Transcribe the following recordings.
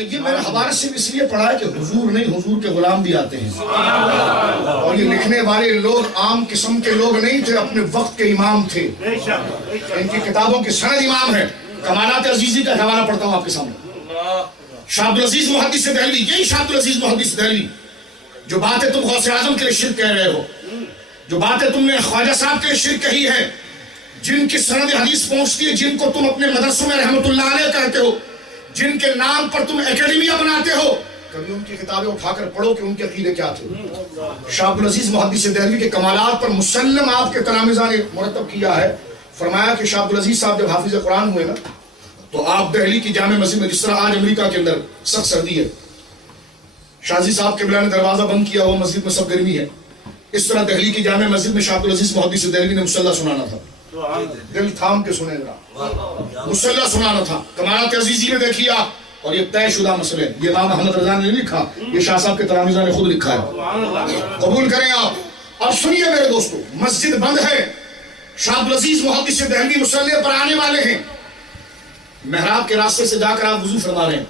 یہ میں نے حوالے سے اس لیے پڑھا ہے کہ حضور نہیں، حضور کے غلام بھی آتے ہیں، اور یہ لکھنے والے لوگ عام قسم کے لوگ نہیں تھے، اپنے وقت کے امام تھے، ان کی کتابوں کی سند امام ہے۔ کمالات عزیزی کا حوالہ پڑھتا ہوں آپ کے سامنے۔ شاہ عبدالعزیز محدث دہلوی، یہی شاہ عبدالعزیز محدث دہلوی جو باتیں تم غوث اعظم کے لیے شرک کہہ رہے ہو، جو باتیں تم نے خواجہ صاحب کے لیے شرک کہی ہے، جن کی سند حدیث پہنچتی ہے، جن کو تم اپنے مدرسوں میں رحمت اللہ علیہ کہتے ہو، جن کے نام پر تم اکیڈمیاں بناتے ہو، کبھی ان کی کتابیں اٹھا کر پڑھو کہ ان کے عقیدے کیا تھے۔ شاہ عبدالعزیز محدث دہلوی کے کمالات پر مسلم آپ کے تلامذہ نے مرتب کیا ہے۔ فرمایا کہ شاہ عبدالعزیز صاحب جب حافظ قرآن ہوئے نا تو آپ دہلی کی جامع مسجد میں، جس طرح آج امریکہ کے اندر سخت سردی ہے، شاہ صاحب قبلہ نے دروازہ بند کیا ہوا، مسجد میں سب گرمی ہے، اس طرح دہلی کی جامع مسجد میں شاہ عبدالعزیز محدث دہلوی نے مصلح سنانا تھا۔ دل تھام کے سنیں ذرا، مصلح سنانا تھا۔ کمالات عزیزی میں دیکھیے آپ، اور یہ طے شدہ مسئلے، یہ امام احمد رضا نے نہیں لکھا، یہ شاہ صاحب کے تلامذہ نے خود لکھا ہے، قبول کریں آپ۔ اب سنیے میرے دوستو، مسجد بند ہے، شاہ عبدالعزیز محدث دہلوی مصلح پر آنے والے ہیں، محراب کے راستے سے جا کر آپ وضو فرما رہے ہیں،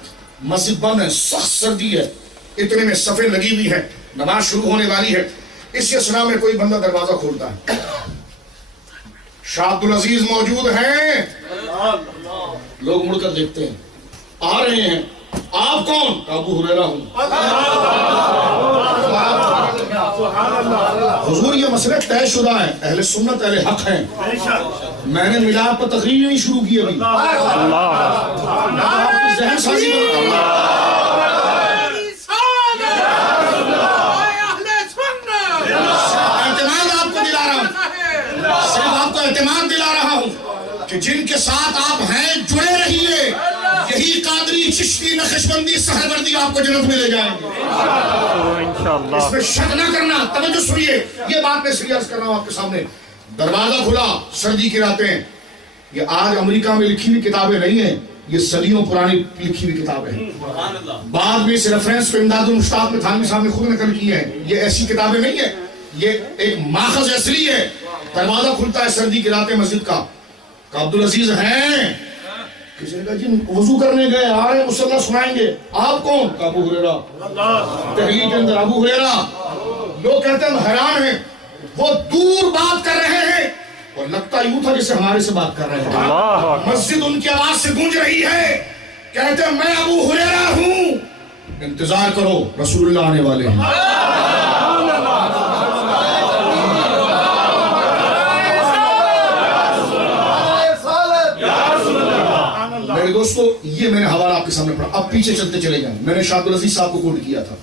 مسجد بند ہے، سخت سردی ہے، اتنے میں صفیں لگی ہوئی ہیں، نماز شروع ہونے والی ہے، اس اسنا میں کوئی بندہ دروازہ کھولتا ہے، شاہ عبدالعزیز موجود ہیں، لوگ مڑ کر دیکھتے ہیں، آ رہے ہیں، آپ کون؟ ابو ہریرہ ہوں۔ حضور یہ مسئلہ طے شدہ ہے، اہل سنت اہل حق ہیں، میں نے میلاد پر تقریر نہیں شروع کی ابھی، آپ کی ذہن سازی اعتماد دلا رہا ہوں کہ جن کے ساتھ آپ ہیں جڑے رہیے، یہی قادری، چشتی، نقشبندی، سہروردی آپ کو جنت میں لے جائیں گے، اس میں شک نہ کرنا۔ توجہ سنیے، یہ بات میں سریعہ عرض کر رہا ہوں آپ کے سامنے۔ دروازہ کھلا، سردی کی راتیں، یہ آج امریکہ میں لکھی ہوئی کتابیں نہیں ہیں، یہ صدیوں پرانی لکھی ہوئی کتابیں ہیں، بعد میں اس ریفرنس پہ امداد المشتاق میں تھانوی صاحب نے خود نقل کی ہیں، یہ ایسی کتابیں نہیں ہیں، یہ ایک ماخذ اصلی ہے۔ دروازہ کھلتا ہے سردی کی راتیں مسجد کا، کہ عبدالعزیز ہیں، کسی نے کہا جی وضو کرنے گئے، آ رہے مصلح سنائیں گے، آپ کون؟ ابو ہریرہ، دہلی کے اندر ابو ہریرہ۔ لوگ کہتے ہیں ہم حیران ہیں، وہ دور بات کر رہے ہیں اور لگتا یوں تھا جیسے ہمارے سے بات کر رہے ہیں، مسجد ان کی آواز سے گونج رہی ہے، کہتے ہیں میں ابو ہریرہ ہوں، انتظار کرو رسول اللہ آنے والے ہیں۔ میرے دوستو، یہ میں نے حوالہ آپ کے سامنے پڑھا، اب پیچھے چلتے چلے جائیں۔ میں نے شاہ عبدالعزیز صاحب کو کوٹ کیا تھا،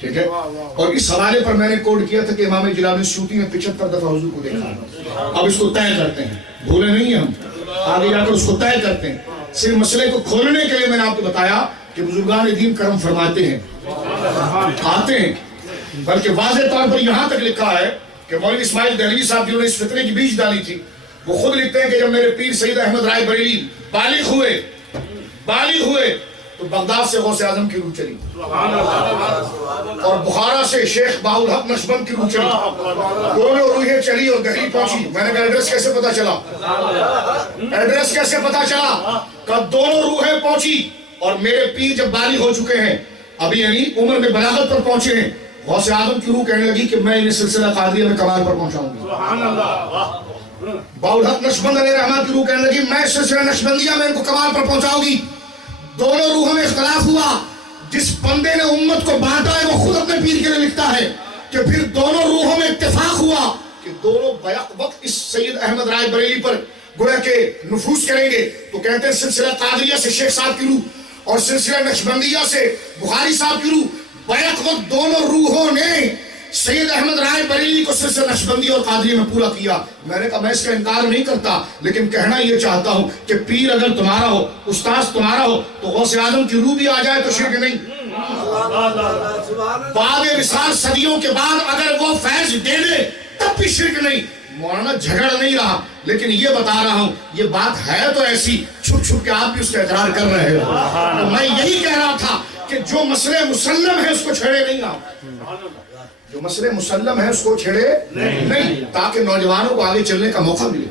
ٹھیک ہے، اور اس حوالے پر میں نے کوٹ کیا تھا کہ امام جلال السیوطی نے 75 دفعہ حضور کو دیکھا۔ اب اس کو طے کرتے ہیں، بھولے نہیں ہیں ہم، آگے جا کر اس کو طے کرتے ہیں۔ صرف مسئلے کو کھولنے کے لیے میں نے آپ کو بتایا کہ بزرگان دین کرم فرماتے ہیں، آتے ہیں، بلکہ واضح طور پر یہاں تک لکھا ہے کہ مولوی اسماعیل دہلوی صاحب جنہوں نے اس فتنے کی بیج ڈالی تھی، وہ خود لکھتے ہیں کہ جب میرے پیر سید احمد رائے بریلی بالغ ہوئے تو بغداد سے غوث اعظم کی روح چلی، اور بخارا سے شیخ بہاءالحق نقشبند کی روح چلی، دونوں روحیں چلی اور دہلی پہنچی۔ میں نے کہا ایڈریس کیسے پتا چلا؟ ایڈریس کیسے پتا چلا؟ کہ دونوں روحیں پہنچی، اور میرے پیر جب بالغ ہو چکے ہیں، ابھی یعنی عمر میں بلاغت پر پہنچے ہیں، غوث اعظم کی روح کہنے لگی کہ میں انہیں سلسلہ قادریہ میں کمال پر پہنچاؤں گی۔ بہاءالحق نقشبند علیہ رحمت کی روح کہنے لگی میں سلسلہ نقشبندیہ میں ان کو کمال پر پہنچاؤں گی۔ دونوں روحوں میں اختلاف ہوا، جس بندے نے امت کو بانٹا ہے وہ خود اپنے پیر کے لیے لکھتا ہے کہ پھر دونوں روحوں میں اتفاق ہوا کہ دونوں بیک وقت اس سید احمد رائے بریلی پر گویا کہ نفوذ کریں گے، تو کہتے ہیں سلسلہ قادریہ سے شیخ صاحب کی روح اور سلسلہ نقشبندیہ سے بخاری صاحب کی روح، بیک وقت دونوں روحوں نے سید احمد رائے بریلی کو سلسلہ نقشبندی اور قادری میں پورا کیا۔ میں نے کہا میں اس کا انکار نہیں کرتا، لیکن کہنا یہ چاہتا ہوں کہ پیر اگر تمہارا ہو، استاذ تمہارا ہو، تو غوث اعظم کی روح بھی آ جائے تو شرک نہیں۔ بعد وصال صدیوں کے بعد اگر وہ فیض دے دے تب بھی شرک نہیں۔ مولانا جھگڑ نہیں رہا، لیکن یہ بتا رہا ہوں یہ بات ہے تو ایسی، چھپ چھپ کے آپ بھی اس کا اقرار کر رہے ہو۔ میں یہی کہہ رہا تھا کہ جو مسئلے مسلم ہے اس کو چھیڑے نہیں آپ، جو مسئلے مسلم ہے اس کو چھیڑے نہیں، تاکہ نوجوانوں کو آگے چلنے کا موقع ملے،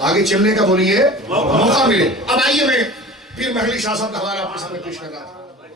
آگے چلنے کا بولیے موقع ملے۔ اب آئیے میں پھر محلی شاہ صاحب کا حوالہ آپ کے سامنے پیش کر رہا تھا.